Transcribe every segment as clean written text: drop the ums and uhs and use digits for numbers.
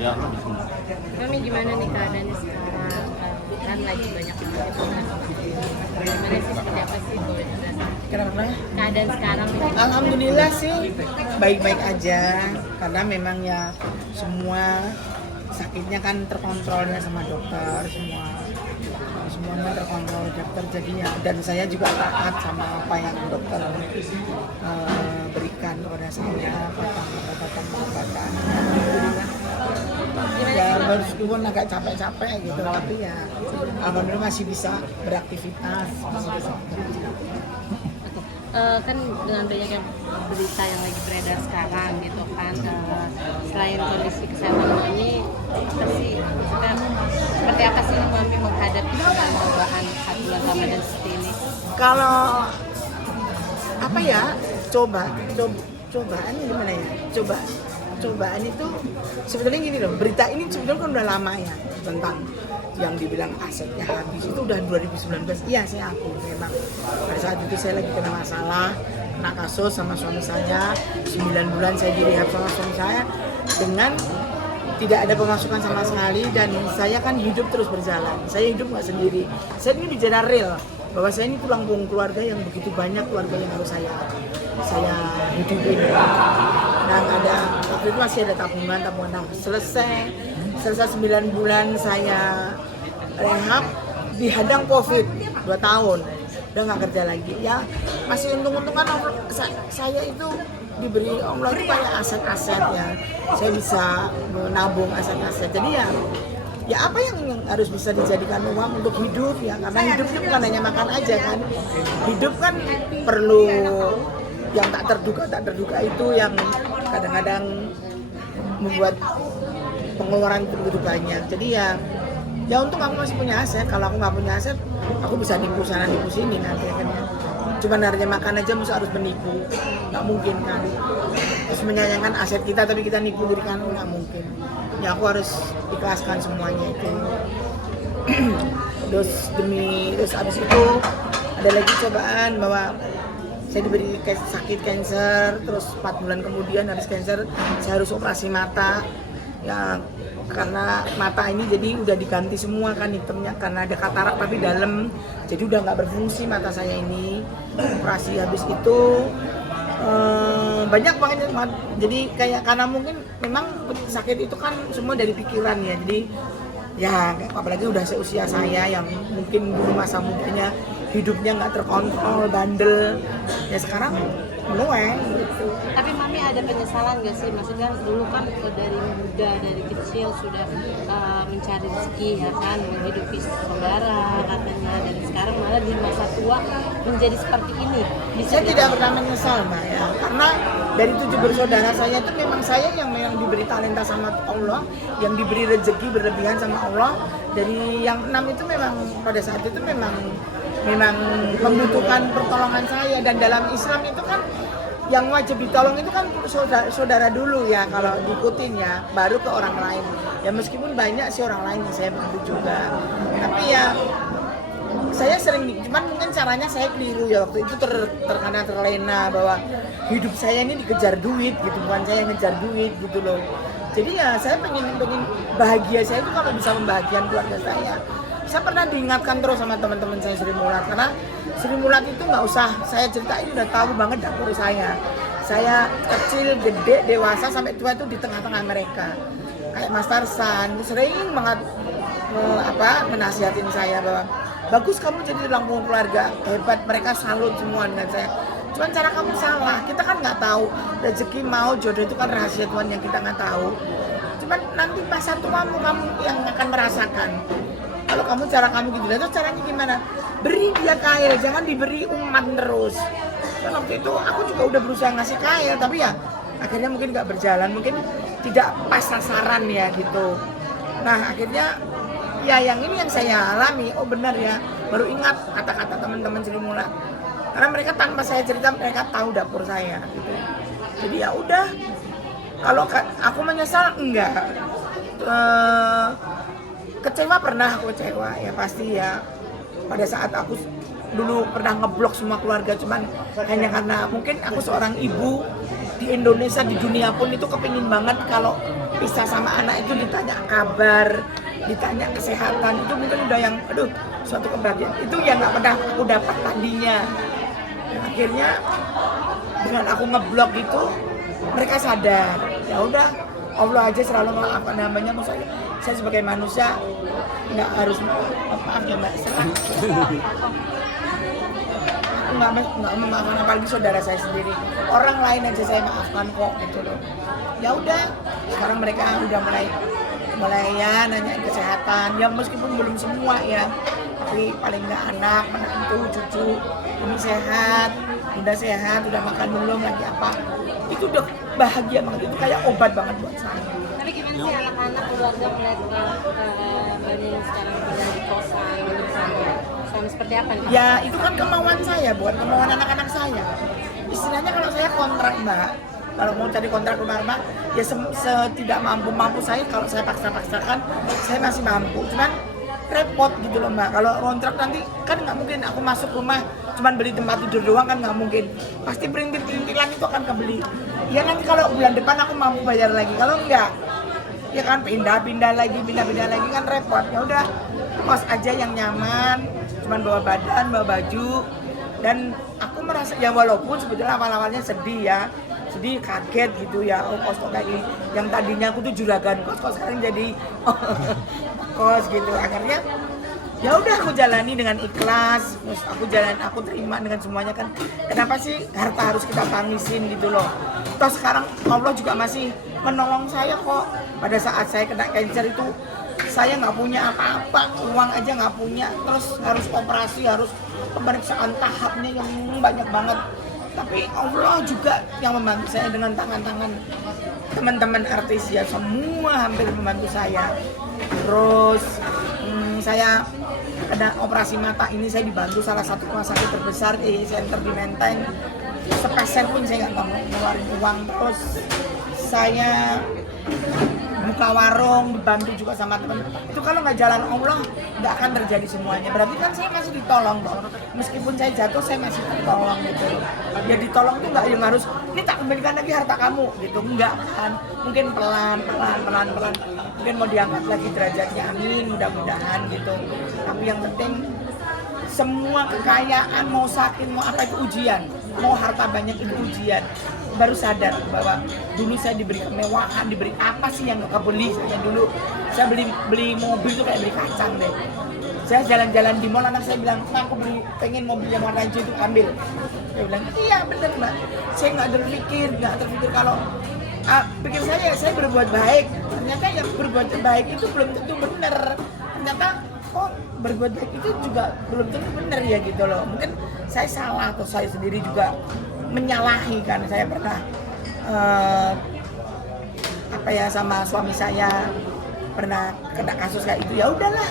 Ya. Mami gimana nih keadaannya sekarang? Kan lagi banyak banget itu kan. Gimana sih, seperti apa sih boleh jelasin? Kenapa? Keadaan sekarang nih? Alhamdulillah sih baik-baik aja, karena memang ya semua sakitnya kan terkontrolnya sama dokter, semuanya terkontrol dokter, jadinya dan saya juga taat sama apa yang dokter berikan kepada saya, pengobatan. Alhamdulillah ya, meskipun agak capek-capek gitu, tapi ya alhamdulillah masih bisa beraktivitas, masih bisa bekerja. Kan dengan banyaknya berita yang lagi beredar sekarang gitu kan, selain kondisi kesehatan Mami, apa sih, maksudnya seperti apa sih Mami menghadapi perubahan 1 bulan Ramadan seperti ini? Kalau apa ya, cobaan gimana ya, cobaan itu sebetulnya gini loh, berita ini sebetulnya kan udah lama ya, tentang yang dibilang asetnya habis itu udah 2019. Iya, saya akui memang pada saat itu saya lagi kena masalah, kena kasus sama suami saya, 9 bulan saya direhab sama suami saya dengan tidak ada pemasukan sama sekali, dan saya kan hidup terus berjalan, saya hidup nggak sendiri, saya ini bicara real bahwa saya ini tulang punggung keluarga yang begitu banyak keluarga yang harus saya hidupin. Nah, ada waktu itu masih ada tabungan. Nah, selesai 9 bulan saya rehab, dihadang COVID 2 tahun, udah nggak kerja lagi. Ya masih untung-untung kan saya itu diberi Allah itu kayak aset-aset ya, saya bisa menabung aset-aset. Jadi ya apa yang harus bisa dijadikan uang untuk hidup ya, karena hidup itu bukan hanya makan aja kan, hidup kan perlu yang tak terduga itu yang kadang-kadang membuat pengeluaran itu begitu banyak. Jadi ya untung aku masih punya aset. Kalau aku nggak punya aset, aku bisa nipu sana nipu sini nanti kan ya. Cuma hanya makan aja mesti harus menipu, nggak mungkin kan. Terus menyayangkan aset kita tapi kita nipu diri kan, nggak mungkin. Ya aku harus ikhlaskan semuanya itu. Terus abis itu ada lagi cobaan bahwa saya diberi sakit kanker, terus 4 bulan kemudian habis kanker saya harus operasi mata ya, karena mata ini jadi udah diganti semua kan hitamnya, karena ada katarak tapi dalam, jadi udah nggak berfungsi mata saya ini. Operasi habis itu banyak banget, jadi kayak karena mungkin memang sakit itu kan semua dari pikiran ya, jadi ya apalagi udah seusia saya yang mungkin dulu masa mudanya hidupnya nggak terkontrol, bandel, ya sekarang mulai gitu. Tapi Mami ada penyesalan nggak sih? Maksudnya dulu kan dari muda, dari kecil sudah mencari rezeki ya kan, menghidupi saudara katanya, dan sekarang malah di masa tua menjadi seperti ini. Saya tidak pernah menyesal Mbak ya, karena dari 7 bersaudara saya itu memang saya yang diberi talenta sama Allah, yang diberi rezeki berlebihan sama Allah. Dari yang 6 itu memang pada saat itu memang membutuhkan pertolongan saya, dan dalam Islam itu kan yang wajib ditolong itu kan saudara dulu ya, kalau diikutin ya, baru ke orang lain. Ya meskipun banyak sih orang lain yang saya bantu juga, tapi ya saya sering, cuman mungkin caranya saya keliru ya, waktu itu terkena terlena bahwa hidup saya ini dikejar duit gitu, bukan saya yang ngejar duit gitu loh. Jadi ya saya pengen bahagia saya itu kalau bisa membahagiakan keluarga saya. Saya pernah diingatkan terus sama teman-teman saya Sri Mulat, karena Sri Mulat itu nggak usah saya ceritain, udah tahu banget dapur saya. Saya kecil, gede, dewasa sampai tua itu di tengah-tengah mereka. Kayak Mas Tarsan sering banget menasihatin saya bahwa bagus kamu jadi tulang punggung keluarga, hebat, mereka salut semua dengan saya. Cuman cara kamu salah, kita kan nggak tahu rezeki mau jodoh itu kan rahasia Tuhan yang kita nggak tahu. Cuman nanti masa tuamu kamu yang akan merasakan. Kalau cara kamu gitu, itu caranya gimana? Beri dia kaya, jangan diberi umat terus. Dan waktu itu aku juga udah berusaha ngasih kaya, tapi ya akhirnya mungkin nggak berjalan, mungkin tidak pas sasaran ya gitu. Nah akhirnya ya yang ini yang saya alami, oh benar ya, baru ingat kata-kata teman-teman Sri Mulat. Karena mereka tanpa saya cerita mereka tahu dapur saya gitu. Jadi ya udah, kalau aku menyesal enggak. Kecewa pernah, aku kecewa ya pasti ya. Pada saat aku dulu pernah ngeblok semua keluarga, cuman hanya karena mungkin aku seorang ibu di Indonesia, di dunia pun itu kepingin banget kalau pisah sama anak itu ditanya kabar, ditanya kesehatan, itu mungkin udah yang aduh suatu kebahagiaan itu yang nggak pernah aku dapat tadinya. Akhirnya dengan aku ngeblok itu mereka sadar, ya udah Allah aja selalu apa namanya, maksudnya saya sebagai manusia nggak harus maaf ya mbak, aku nggak memaafkan apalagi saudara saya sendiri, orang lain aja saya maafkan kok gitu loh. Ya udah sekarang mereka udah mulai ya nanyain kesehatan ya, meskipun belum semua ya, tapi paling nggak anak, menantu, cucu ini sehat, udah sehat, udah makan belum, lagi apa, itu udah bahagia banget, itu kayak obat banget buat saya. Tapi gimana sih anak-anak keluarga melihat Mbak Nining sekarang tinggal di kosan bersama seperti apa nih? Ya itu kan kemauan saya, buat kemauan anak-anak saya. Istilahnya kalau saya kontrak mbak, kalau mau cari kontrak rumah ya setidak mampu saya, kalau saya paksa-paksakan saya masih mampu, cuman repot gitu loh mbak. Kalau kontrak nanti kan nggak mungkin aku masuk rumah cuman beli tempat tidur doang, kan nggak mungkin, pasti perintil-perintilan itu akan kebeli. Ya nanti kalau bulan depan aku mampu bayar lagi, kalau enggak ya kan pindah-pindah lagi kan repot. Ya udah kos aja yang nyaman, cuman bawa badan, bawa baju. Dan aku merasa ya walaupun sebetulnya awal-awalnya sedih, kaget gitu ya, oh kos kayak gini, yang tadinya aku tuh juragan kos sekarang jadi kos gitu. Akhirnya ya udah aku jalani dengan ikhlas, terus aku terima dengan semuanya kan. Kenapa sih harta harus kita tangisin gitu loh? Terus sekarang Allah juga masih menolong saya kok. Pada saat saya kena cancer itu saya nggak punya apa-apa, uang aja nggak punya, terus harus operasi, harus pemeriksaan tahapnya yang banyak banget. Tapi Allah juga yang membantu saya dengan tangan-tangan teman-teman artis ya, semua hampir membantu saya. Terus saya ada operasi mata ini, saya dibantu salah satu rumah sakit terbesar di center di Menteng. Sepeser pun saya nggak mau ngeluarin uang. Terus saya buka warung, dibantu juga sama teman. Itu kalau nggak jalan Allah nggak akan terjadi semuanya. Berarti kan saya masih ditolong dong. Meskipun saya jatuh saya masih ditolong gitu. Ya ditolong tuh nggak yang harus ini tak kembalikan lagi harta kamu gitu, enggak kan. Mungkin pelan. Mungkin mau diangkat lagi derajatnya, amin, mudah-mudahan gitu. Tapi yang penting semua kekayaan, mau sakit, mau apa itu ujian, mau harta banyak itu ujian. Baru sadar bahwa dulu saya diberi kemewahan, diberi apa sih yang gak kebeli. Saya dulu saya beli mobil tuh kayak beli kacang deh. Saya jalan-jalan di mall, anak saya bilang, aku pengen mobil yang warna hijau itu, ambil. Saya bilang, iya bener mbak. Saya nggak terpikir kalau pikir saya berbuat baik. Ternyata yang berbuat baik itu belum tentu benar. Ternyata berbuat baik itu juga belum tentu benar ya gitu loh. Mungkin saya salah atau saya sendiri juga menyalahi kan. Saya pernah sama suami saya pernah kena kasus kayak itu. Ya udahlah.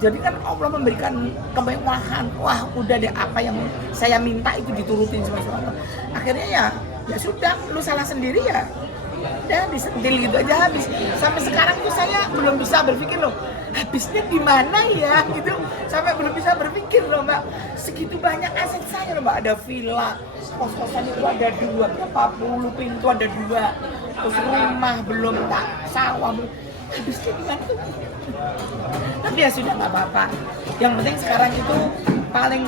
Jadi kan Allah memberikan kemewahan. Wah, udah deh, apa yang saya minta itu diturutin sama Allah. Akhirnya ya sudah, lu salah sendiri ya. Udah disentil gitu aja habis. Sampai sekarang tuh saya belum bisa berpikir loh, habisnya di mana ya gitu. Sampai belum bisa berpikir loh mbak. Segitu banyak aset saya loh mbak. Ada villa, kos-kosan itu ada 2, berapa puluh pintu ada 2. Terus rumah belum, tak sawah belum. Habisnya di mana tuh? Tapi ya sudah nggak apa-apa. Yang penting sekarang itu paling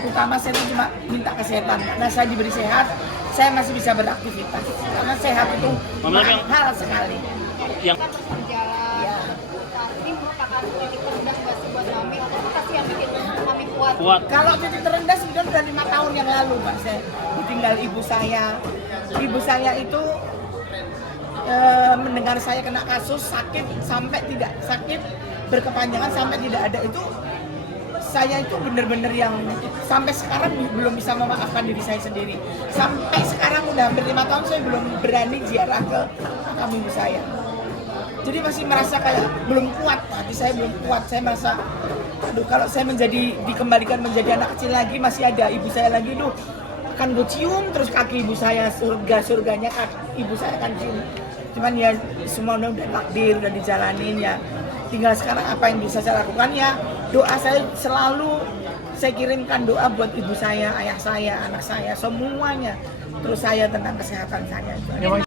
utama saya tuh cuma minta kesehatan. Karena saya diberi sehat, saya masih bisa beraktivitas. Karena sehat itu mahal sekali. Yang ini merupakan titik terendah buat Mami. Apa sih yang bikin Mami kuat? Kalau titik terendah sebenarnya udah 5 tahun yang lalu mbak. Saya ditinggal ibu saya. Ibu saya itu mendengar saya kena kasus sakit sampai tidak sakit berkepanjangan sampai tidak ada, itu saya itu benar-benar yang sampai sekarang belum bisa memaafkan diri saya sendiri. Sampai sekarang udah hampir 5 tahun saya belum berani ziarah ke makam ibu saya. Jadi masih merasa kayak belum kuat, hati saya belum kuat. Saya merasa aduh, kalau saya dikembalikan menjadi anak kecil lagi, masih ada ibu saya lagi, akan gue cium terus kaki ibu saya, surganya kaki ibu saya akan cium. Cuman ya semuanya udah takdir, udah dijalanin ya. Tinggal sekarang apa yang bisa saya lakukan ya, doa saya selalu saya kirimkan doa buat ibu saya, ayah saya, anak saya, semuanya. terus saya tentang kesehatan saya itu. Memang